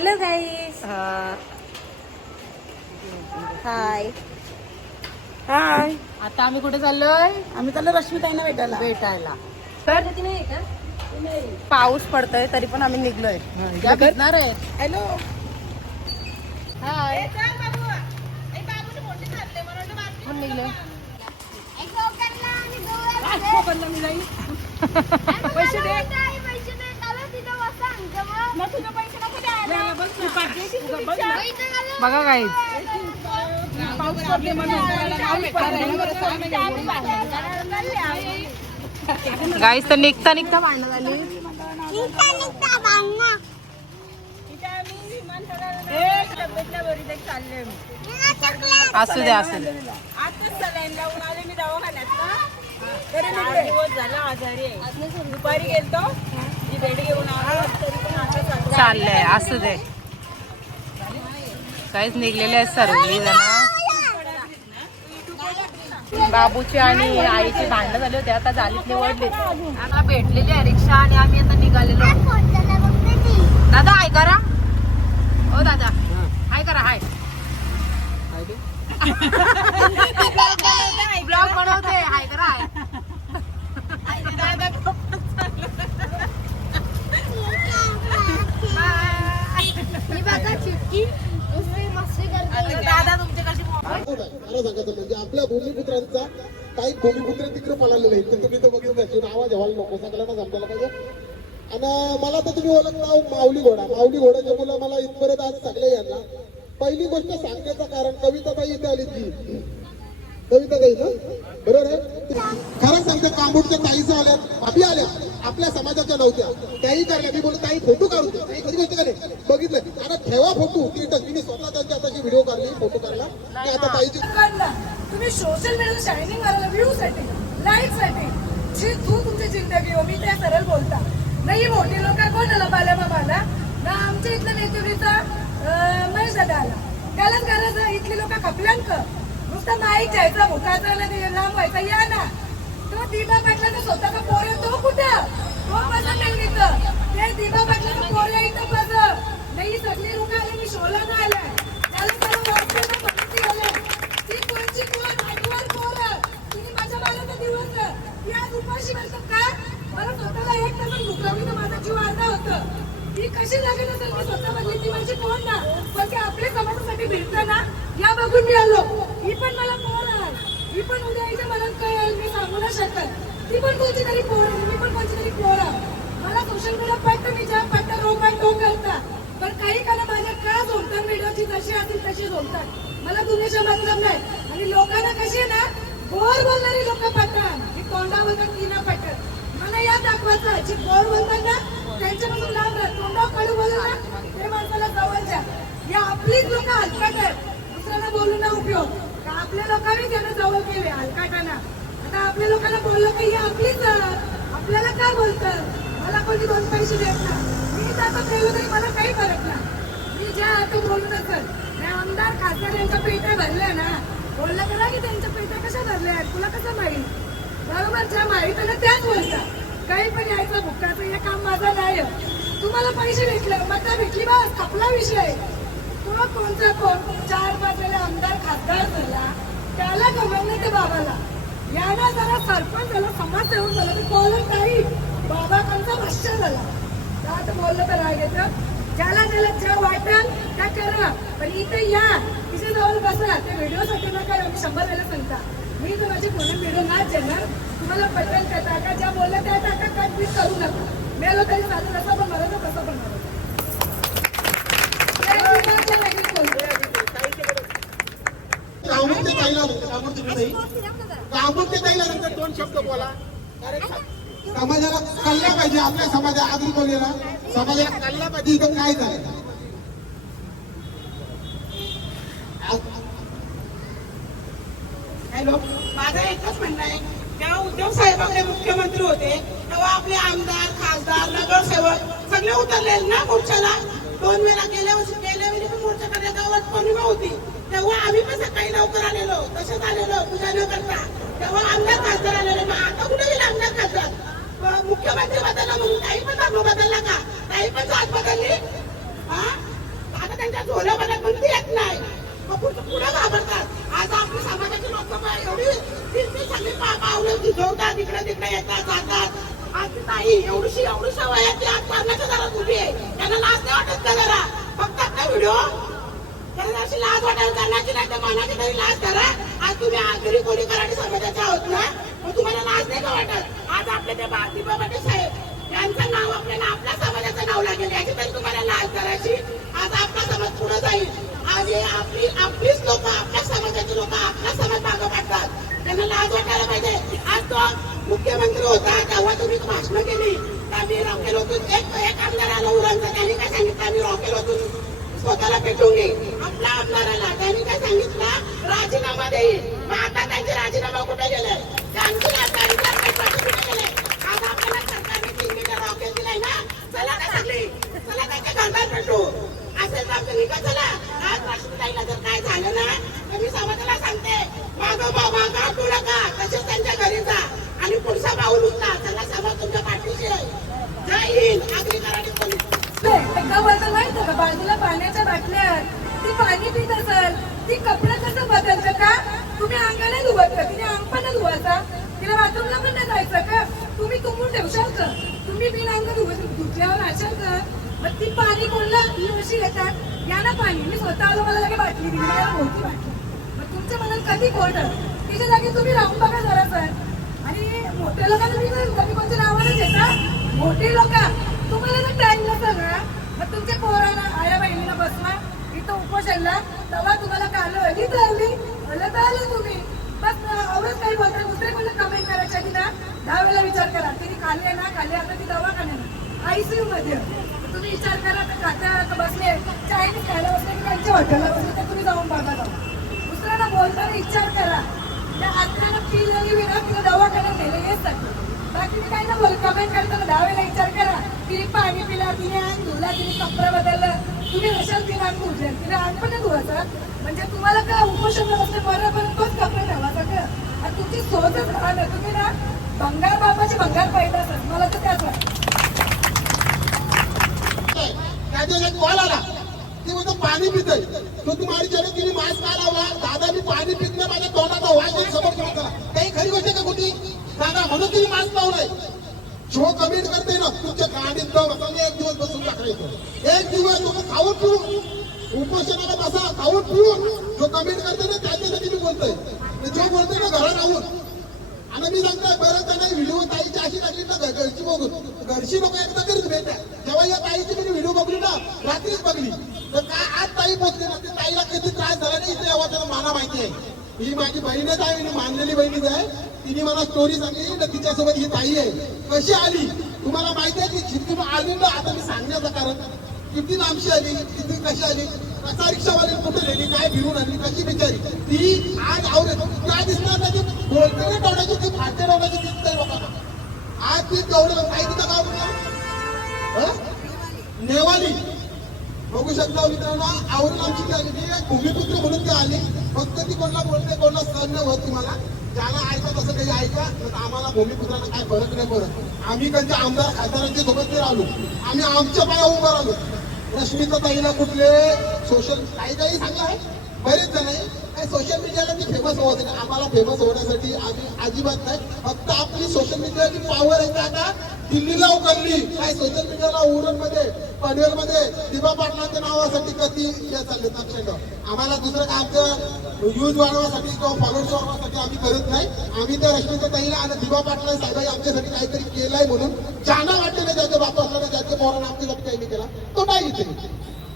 Hello गाईस. हाय हाय. आता आम्ही कुठे चाललोय? आम्ही चाललो रश्मिताईंना भेटायला. तर पाऊस पडतोय तरी पण आम्ही निघलोय. त्या भेटणार आहे. हॅलो. हाय. कोण निघलं? पैसे दे. बघा काही गाईस तर निघता निघता भांडण झाली. असू दे असू दे. दुपारी गेलतो बेड घेऊन चाललंय असू दे. काहीच निघलेले आहेत सर्वजणी जण. बाबूची आणि आईची भांडणं झाली होती, आता झालीच निवडली. आम्हाला भेटलेली आहे रिक्षा आणि आम्ही आता निघालेलो. दादा हाय करा. ओ दादा हाय करा. हाय ब्लॉग बनवते. हाय करा. हाय दादा तुमचे कशी मला सांगायचं म्हणजे आपल्या भूमिपुत्रांचा काही भूमिपुत्र तिकडे पळालेले आहेत, तर तुम्ही तो बघितलं असेल. आवाज व्हायला नको, सगळ्यांना समजायला पाहिजे. आणि मला तर तुम्ही ओळखता माऊली घोडाच्या मुलं मला इथपर्यंत आज सगळे यांना. पहिली गोष्ट सांगण्याचं कारण कविताताई इथे आली ती कविताताई ना, बरोबर आहे. खरं सांगतं कांबूडच्या ताईचं आल्या, भाभी आल्या, आपल्या समाजाच्या नव्हत्या, त्याही करल्या. मी बोलतो ताई फोटो काढू दे. ताई कधी गोष्ट करे बघितलं आता ठेवा फोटो. मी स्वतः त्यांची आताची व्हिडिओ काढली, फोटो काढला की आता ताईची. तुम्ही सोशल मीडियाला शायनिंग मारायला व्ह्यू साठी, लाईक साठी, जी तू तुमची जिंदगी हो. मी त्या सरळ बोलता नाही. मोठी लोक कोण आला बाला बाबाला ना, आमच्या इथलं नेतृत्वाचा महेश दादा आला. त्यालाच गरज इथली लोक खपल्यांक नुसतं माईक जायचा भुकाचा लांब व्हायचा. या ना तो दिबा पाटलाचा स्वतःचा पोर आहे, तो कुठं तो बसा नाही इथं. ते दिबा पाटलाचा पोर आहे इथं बस नाही. सगळी लोक आले, मी शोला ना आल्या त्याला सर्व आले. ती कोणची कोण आठवण पोर तिने माझ्या बाळाचा दिवस ती आज उपाशी बसतात का? मला स्वतःला एक तर भूक लागली तर माझा जीव अर्धा होतं. ती कशी लागत असेल मी स्वतः बघली. ती माझी कोण ना, पण ते आपल्या समाजासाठी भेटतं ना, या बघून मी आलो. ही पण मला पोर आहे, ही पण उद्या एकदा मला कळेल. मी सांगू नाही शकत. ती पण कोणती तरी पोर आहे, मी पण कोणती तरी पोर आहे. मला सोशल मीडिया पटतं, मी ज्या पटतं रोमॅन टो करता, पण काही काना माझ्या का झोपतात व्हिडिओची जशी असतील तशी झोपतात. मला दुनियाचा मतलब नाही. आणि लोकांना कशी ना गोड बोलणारी लोक पटतात, जी तोंडा बोलतात ती ना पटत. मला या दाखवायचं जी गोड बोलतात ना त्यांच्यापासून लांब राहत. तोंडावर कडू बोलू ना ते माणसाला जवळच्या. या आपलीच लोक हलकट आहेत, दुसऱ्याला बोलून ना उपयोग का. आपल्या लोकांनी त्यांना जवळ केले हलकाटाना. आता आपल्या लोकांना बोललं की आपलीच आपल्याला काय बोलतं. मला कोणी 2 पैसे देत ना, मी आता केलं तरी मला काही फरक नाही. मी ज्या आता बोलून असेल आमदार खासदार यांच्या पेट्या भरल्या ना, बोललं करा की त्यांच्या पेट्या कशा भरल्या तुला कसं माहीत. बरोबर, ज्या माहीत आहे ना त्याच बोलतात. काही पण यायचं भुक्काचं हे काम माझं नाही. तुम्हाला पैसे भेटले, मतं भेटली, बस आपला विषय. तो कोणता कोण 4-5 वेळा आमदार खासदार झाला त्याला गमवलं ते बाबाला. याला जरा सरपंच झाला, समाजसेवक झाला, मी बोलत नाही. बाबा कोणता भ्रष्ट झाला आता बोललं तर राग येतं. ज्याला ज्याला ज्या वाटेल त्या करा, पण इथे या तिथे जवळ बसा. त्या व्हिडिओसाठी नका आम्ही 100 वेळा सांगता. मी तर माझे पूर्ण व्हिडिओ नाही देणार. तुम्हाला पटेल त्या टाका, ज्या बोलल्या त्या टाका, कट करू नका. मेलो तरी चालू, कसा पण मारायचं कसं पण मारायचं. नंतर 2 शब्द बोला. समाजाला कळलं पाहिजे, आपल्या समाजाला आधी बोललेला समाजाला कळलं पाहिजे इथं काय झालं. हॅलो, माझं एकच म्हणणं आहे, तेव्हा उद्धव साहेब आपले मुख्यमंत्री होते तेव्हा आपले आमदार खासदार नगरसेवक सगळे उतरले ना मोर्चाला. 2 वेळा गेल्या वेळी पण मोर्चा करण्या गावात पौर्णिमा होती तेव्हा आम्ही पण सकाळी लवकर आलेलो, तसंच आलेलो पूजा न करता. तेव्हा आमदार खासदार आलेले. मग आता कुठे गेले आमदार खासदार? मुख्यमंत्री बदलला म्हणून काही पण धर्म बदलला का? काही पण जात बदलली. हा तिला झोल्यामध्ये पण ती येत नाही मग पुढे घाबरतात आज आपली समाजाची लोक एवढी ती सगळी पावलं जिजवतात तिकडे तिकडे येतात जातात आज ती ताई एवढीशी वयाची आज मरणाच्या दारात उभी आहे त्यांना लाज नाही वाटत का जरा फक्त आपला व्हिडिओ त्याला अशी लाज वाटायला करण्याची नाही तर मनाची तरी लाज करा आज तुम्ही घरी कोणी कराडी समाजाचे आहोत ना मग तुम्हाला लाज नाही का वाटत आज आपल्या त्या बाबा पाटील साहेब यांचं नाव आपल्याला आपल्या समाजाचं नाव लागेल याची तरी तुम्हाला लाज करायची आज आपला समाज पुढे जाईल आज हे आपलीच लोक आपल्या समाजाची लोक आपला समाज मागं पाडतात त्यांना लाज वाटायला पाहिजे आज तो मुख्यमंत्री होता तेव्हा तुम्ही भाषणं केली आम्ही रॉकेलतून एक आमदार आला उरणचा त्यांनी काय सांगितलं आम्ही रॉकेलतून स्वतःला पेटवून घेईल आपला आमदाराला त्यांनी काय सांगितलं राजीनामा देईल मग आता त्यांचे राजीनामा कुठे गेलाय त्यांची कुठे गेलाय आज आपल्याला सरकारने 3 मीटर रॉकेल दिलाय ना चला ना सगळे चला त्यांच्या घरदार पेटू असेल तर आपलं निघा चला आज राष्ट्रपतीला जर काय झालं ना तर मी समाजाला सांगते मागं बाबा गाठू नका तसेच त्यांच्या घरी जा आणि पुढचा पाऊल उचला चला समाज तुमच्या पाठीशी आहे जय हिंद आगरी कराडी पोलीस एका बद्दल माहिती का बाजूला पाण्याच्या बाटल्या ती पाणी पित असेल ती कपडे कसं बदलतं का तुम्ही अंगाने धुवत का तिने अंग पण धुवायचा तिला बाथरूमला पण नाही जायचं का तुम्ही तुंबून ठेवशाल का तुम्ही बिन अंग धुतल्यावर असाल का मग ती पाणी कोणला ही अशी येतात या ना पाणी मी स्वतः आलो मला लगे बाटली दिली मला मोठी बाटली मग तुमच्या मनात कधी खोट तिच्या जागी तुम्ही राहून बघा जरा सर आणि मोठ्या लोकांना तुम्ही कोणत्या नावाने घेता मोठी लोक तुम्हाला जर टाइम नसेल ना मग तुमच्या पोराला आया बहिणीला बसवा इथं उपोषणला तेव्हा तुम्हाला कालो हली तर आलं तुम्ही बस एवढंच काही बोलता दुसरे कोणी कमेंट करायच्या आधी ना 10 वेळा विचार करा तिने खाल्ली आहे ना खाल्ली आता ती दवाखान्यात ICU मध्ये तुम्ही विचार करा तर खात्यात बसले चायनीज खायला बसले की त्यांच्या हॉटेलला बसले तर तुम्ही जाऊन बघा दुसऱ्यांना बोलताना विचार करा त्या आत्म्याला पिलेली विना तिला दवाखान्यात नेलं हेच सांगतो बाकी काय ना बोल कमेंट करताना 10 वेळा विचार करा तिने पाणी पिला तिने अंग धुला तिने कपडा बदललं तुम्ही कशाला तिने अंग धुतले तिने अंग पण नाही धुवायचं म्हणजे तुम्हाला का उपोषण बसले बरोबर तोच कपडे ठेवायचा का आणि तुमची सोचच राहणार तुम्ही ना भंगार बापाची भंगार पाहिजे सर मला तर त्याच वाटतं त्याच्या कॉल आला ते म्हणतो पाणी पितय तो तुम्हाला विचारलं तिने मास्क का लावला दादा मी पाणी पित नाही माझ्या तोंडाचा वास समोर घेऊन चला काही खरी गोष्ट का कुठे दादा म्हणून तिने मास्क लावलाय जो कमेंट करते ना तुमच्या गाडीत जाऊन एक दिवस बसून टाकायचं एक दिवस खाऊन पिऊन उपोषणाला बसा खाऊन पिऊन जो कमेंट करते ना त्याच्यासाठी मी बोलतोय जो बोलतोय ना घरात राहून आणि मी सांगतोय बरं त्यांना व्हिडिओ ताईची अशी टाकली ना घरची बघून घरची लोक एकदा तरीच भेटल्या जेव्हा या ताईची मी व्हिडिओ बघली ना रात्रीच बघली तर काय आज ताई पोचली ना ते ताईला किती त्रास झाला नाही इथे यावा त्याला मला माहिती आहे ही माझी बहीणच आहे आणि मानलेली बहीणच आहे तिने मला स्टोरी सांगितली ना तिच्यासोबत ही ताई आहे कशी आली तुम्हाला माहिती आहे की जिथून आली ना आता मी सांगण्याचं कारण किती लांबशी आली किती कशी आली कसा रिक्षावाली कुठे नेली काय फिरून आणली कशी बिचारी ती आज आवडेल काय दिसणार ना ती बोलते टोडाची ती फाटे टोडाची दिसतंय लोकांना आज ती तेवढं काय तिथं गाव कुठलं नेवाली बघू शकता मित्रांनो आवरून आमची ती आली ती भूमिपुत्र म्हणून ती आली फक्त ती कोणाला बोलते कोणाला सहन नाही होत तुम्हाला ज्याला ऐका तसं काही ऐका तर आम्हाला भूमिपुत्रांना काय फरक नाही पडत आम्ही त्यांच्या आमदार खासदारांच्या सोबत नाही राहिलो आम्ही आमच्या पाया उभं राहिलो रश्मीचा ताईला कुठले सोशल काही सांगलं आहे बरेच जण आहे काय सोशल मीडियाला मी फेमस होत नाही आम्हाला फेमस होण्यासाठी आम्ही अजिबात नाही फक्त आपली सोशल मीडियाची पॉवर आहे का आता दिल्लीला उघडली काय सोशल मीडियाला उरणमध्ये पनवेलमध्ये दिबा पाटलांच्या नावासाठी कधी हे चालले तक्षण आम्हाला दुसरं काय आमचं यूज वाढवण्यासाठी किंवा फॉलोअर्स वाढवण्यासाठी आम्ही करत नाही आम्ही त्या रश्मीच्या ताईला आणि दिबा पाटला साहेबांनी आमच्यासाठी काहीतरी केलंय म्हणून ज्यांना वाटलं नाही ज्याच्या बाप असला ज्याच्या पोरांना आमच्यासाठी काही नाही केला तो नाही इथे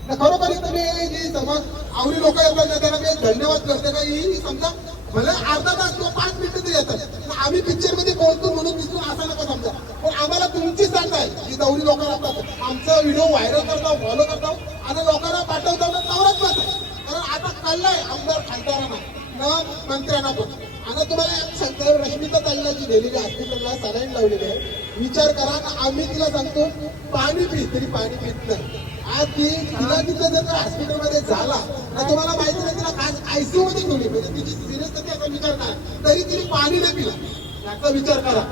खरोखर तुम्ही जी समज आवडी लोक येतात ना त्यांना मी धन्यवाद करते का ही समजा मला अर्धा तास किंवा 5 मिनिटं तरी येतात आम्ही पिक्चर मध्ये बोलतो म्हणून दिसून असं नका समजा पण आम्हाला तुमची सांग आहे की दौरी लोक असतात आमचा व्हिडिओ व्हायरल करताव फॉलो करताव आणि लोकांना पाठवताव ना नवराच बस कारण आता कळलंय आमदार खासदारांना न मंत्र्यांना पण आणि तुम्हाला सांगतो रश्मीता ताईला जी दिलेली हॉस्पिटलला सलाईन लावलेली आहे विचार करा ना आम्ही तिला सांगतो पाणी पी तरी पाणी पित नाही आज तिला तिथं जर हॉस्पिटलमध्ये झाला तर तुम्हाला माहिती नाही तिला आज ICU मध्ये ठेवली म्हणजे तिची सिरियस याचा विचार करा तरी तिने पाणी नाही पिला याचा विचार करा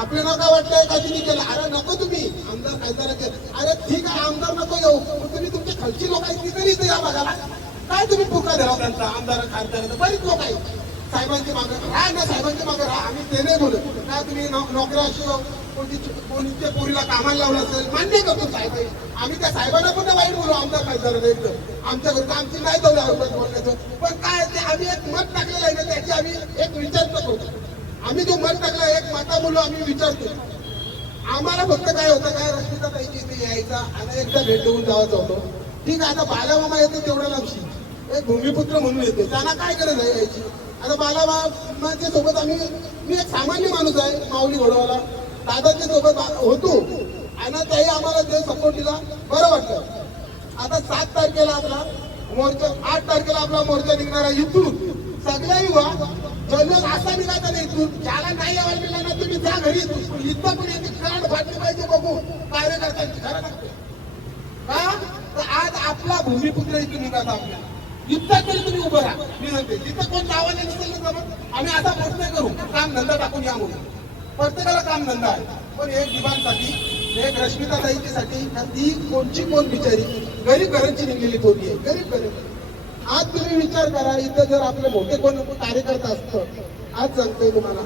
आपल्याला काय वाटतंय का तिने केलं? अरे नको तुम्ही आमदार खासदाराचे, अरे ठीक आहे आमदार नको येऊ, पण तुम्ही तुमच्या खालची लोक आहेत ती तरी इथे या बघायला. काय तुम्ही पुकार द्यावा त्यांचा आमदार खासदाराचा? बरीच लोक आहेत साहेबांची मागं राहा ना, साहेबांची मागं राहा. आम्ही ते नाही बोलत. काय तुम्ही नोकऱ्या कोणीच्या पोरीला कामाला लावलं असेल मान्य करतो साहेब. आम्ही त्या साहेबांना पण वाईट बोलू आमदार खासदाराला एकदम आमच्या घरचं आमची नाही जाऊ बोलण्याचं. पण काय ते आम्ही एक मत टाकलेलं आहे ना, त्याची आम्ही एक विचार करतो. आम्ही जो मत टाकला एक माता मुलं आम्ही विचारतो. आम्हाला फक्त काय होतं, काय रश्मिता ताईची इथे यायचा आणि एकदा भेट देऊन जावायचं होतं. ठीक आहे, आता बालामामा येतो तेवढ्या लक्षी एक भूमिपुत्र म्हणून येतो, त्यांना काय गरज आहे यायची? आता बालामामाच्या सोबत मी एक सामान्य माणूस आहे, माऊली घोडवाला दादाच्या सोबत होतो आणि त्याही आम्हाला ते सपोर्ट दिला, बरं वाटलं. आता 7 तारखेला आपला मोर्चा, 8 तारखेला आपला मोर्चा निघणार आहे. इथून सगळ्या युवा जल्लोष असा निघायचा नाही. इथून ज्याला नाही यायला मिळाला ना तुम्ही त्या घरी इथं पण याची काढ फाटली पाहिजे बघू कार्यकर्त्यांची. खरं सांगते का? तर आज आपला भूमिपुत्र इथून निघाला आपल्या इथं तरी तुम्ही उभं राहा. मी म्हणते तिथं कोण नावाने नसेल ना जमत आम्ही असा प्रश्न करू काम धंदा टाकून या म्हणून. प्रत्येकाला काम धंदा आहे, पण एक दिवाणसाठी एक रश्मिता ताईची ती कोणची कोण बिचारी गरीब घरांची निघलेली पोरगी आहे, गरीब गरीब. आज तुम्ही विचार करा, इथं जर आपले मोठे कोण कार्यकर्ता असतं, आज सांगतोय तुम्हाला,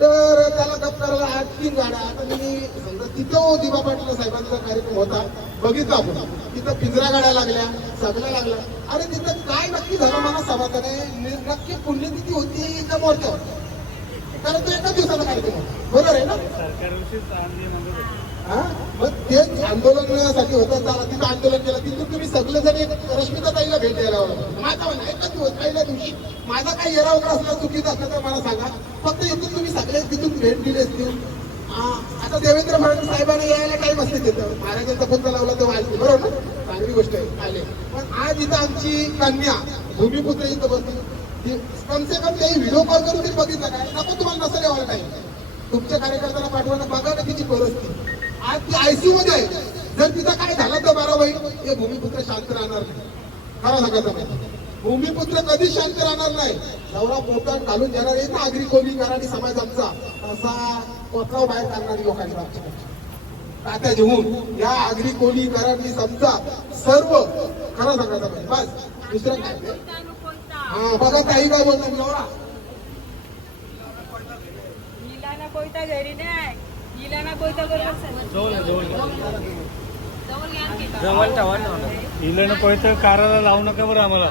तर त्याला गप करायला आज 3 गाड्या. आता मी समजा तिथं दिवा पाटील साहेबांचा कार्यक्रम होता, बघितलं आपण तिथं पिंजरा गाड्या लागल्या, सगळ्या लागल्या. अरे तिथं काय नक्की झालं मला समाधान आहे, नक्की पुण्यतिथी होती का मोर्चा? कारण तो एका दिवसाचा कार्यक्रम होता, बरोबर आहे ना? हा, मग तेच आंदोलनासाठी होतं. चला तिथं आंदोलन केलं, तिथून तुम्ही सगळेजण एक रश्मिता ताईला भेट द्यायला हवं. माझा म्हणा एकच दिवस पहिल्या दिवशी माझा काही येरावं असला चुकीचं असलं तर मला सांगा. फक्त इथून तुम्ही सगळे तिथून भेट दिली असतील. आता देवेंद्र फडणवीस साहेबांना यायला काही मस्त देतं, महाराजांचा फोन लावला तर वाजली, बरोबर ना? चांगली गोष्ट आहे, आले. पण आज इथं आमची कन्या भूमिपुत्र इथं बसली, कमसे कम काही व्हिडिओ कॉल करून तरी बघितलं काय? नको तुम्हाला नसेल यावं काही, तुमच्या कार्यकर्त्याला पाठवणं बघा ना तिची परिस्थिती. आज ती आयसीयू मध्ये आहे. जर तिथं काय झालं तर बारा बाई हे भूमिपुत्र शांत राहणार नाही. खरं सांगायचं नाही, भूमिपुत्र कधीच शांत राहणार नाही. नवरा पोटात घालून देणार आहे नागरिक कोणी कराडी समाज आमचा असा पत्राव बाहेर काढणारी लोकांची आमच्या तात्या घेऊन या आगरी कोणी कराडी समजा सर्व खरं सांगायचं नाही. बस दुसरं काय? हा बघा ताई काय बोलतात नवरा कोयता घरी नाही, इलाना कोयता इलेनं कोयतं काराला लावू नका बरं आम्हाला.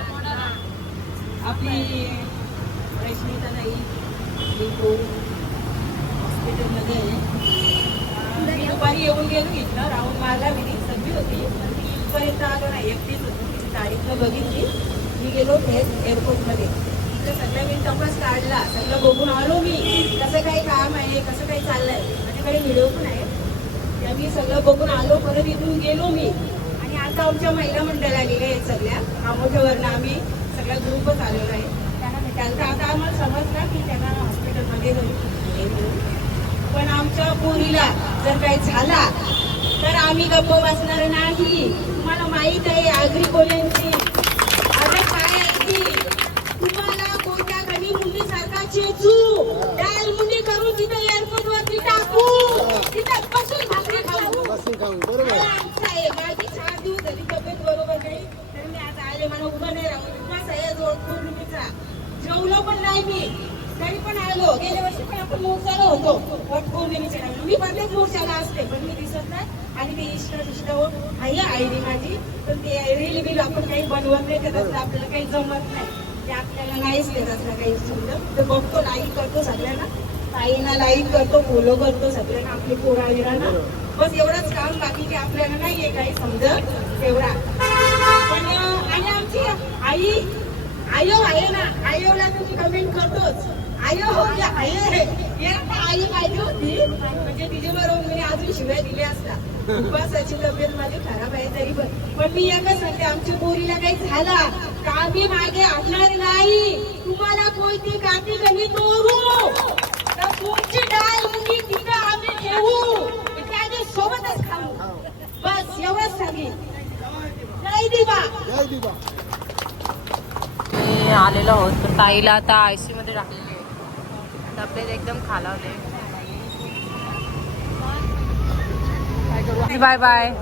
आपली रश्मिता ताई हॉस्पिटलमध्ये मी दुपारी येऊन गेलो, इथनं राहून मारला मी, सगळी होती पण मी इथपर्यंत आलो नाही, एकटीच होती. तिची तारीख बघितली, मी गेलो थेट एअरपोर्टमध्ये. तिथं सगळं मी तपास काढला, सगळं बघून आलो मी कसं काही काम आहे, कसं काही चाललंय. माझ्याकडे व्हिडिओ पण आहे, त्या मी सगळं बघून आलो. परत इथून गेलो मी आणि आता आमच्या महिला मंडळ आलेल्या आहेत सगळ्या आमोठ्यावरनं, आम्ही सगळ्या ग्रुपच आलेलो आहे त्यांना भेटायला. तर आता आम्हाला समजलं की त्यांना हॉस्पिटलमध्ये घेऊन, पण आमच्या पोरीला जर काही झाला तर आम्ही गप्प बसणार नाही. तुम्हाला माहीत आहे आगरी कोल्यांची आता काय आहे की तुम्हाला कोणत्या गणी मुंडीसारखा चेचू डाल मुंडी करून तिथे एअरपोर्ट वरती टाकू, तिथं बसून भाकरी खाऊ. आमचं आहे. माझी 4 दिवस झाली तब्येत बरोबर नाही, तर मी आता आले, मला उभं नाही राहून. उपास आहे जोड पौर्णिमेचा, जेवलो पण नाही मी, तरी पण आलो. गेल्या वर्षी पण आपण मोर्चाला होतो वट पौर्णिमेच्या टाइमला, मी प्रत्येक मोर्चाला असते पण मी दिसत नाही. आणि ते इष्ट आहे आयडी माझी, पण ते रील बिल आपण काही बनवत नाही, त्यात असलं आपल्याला काही जमत नाही, ते आपल्याला नाहीच देत असलं काही समजत. तर बघतो, लाईक करतो सगळ्यांना, ताईंना लाईक करतो, फॉलो करतो सगळ्यांना, आपली पोराविरांना. बस एवढंच काम, बाकी की आपल्याला नाहीये काही समजत तेवढा. पण आणि आमची आई आयो आहे ना, आयोला तुम्ही कमेंट करतोच, आयो हो की आयो आई पाहिजे होती, म्हणजे तिच्या बरोबर मी अजून शिवाय दिल्या असता. उपासाची तब्येत माझी खराब आहे तरी पण मी एकच सांगते, आमच्या पोरीला काही झाला तर आम्ही मागे हटणार नाही. तुम्हाला कोणती काठी कमी तोरू तर तुमची डाळ मुंगी तिथं आम्ही ठेवू, त्याच्या सोबतच खाऊ. बस एवढंच सांगेन. जय दिवा. जय दिवा. आलेलो आहोत, तर ताईला आता आयसी मध्ये टाकलेली आहे, तब्येत एकदम खालावले. Bye bye.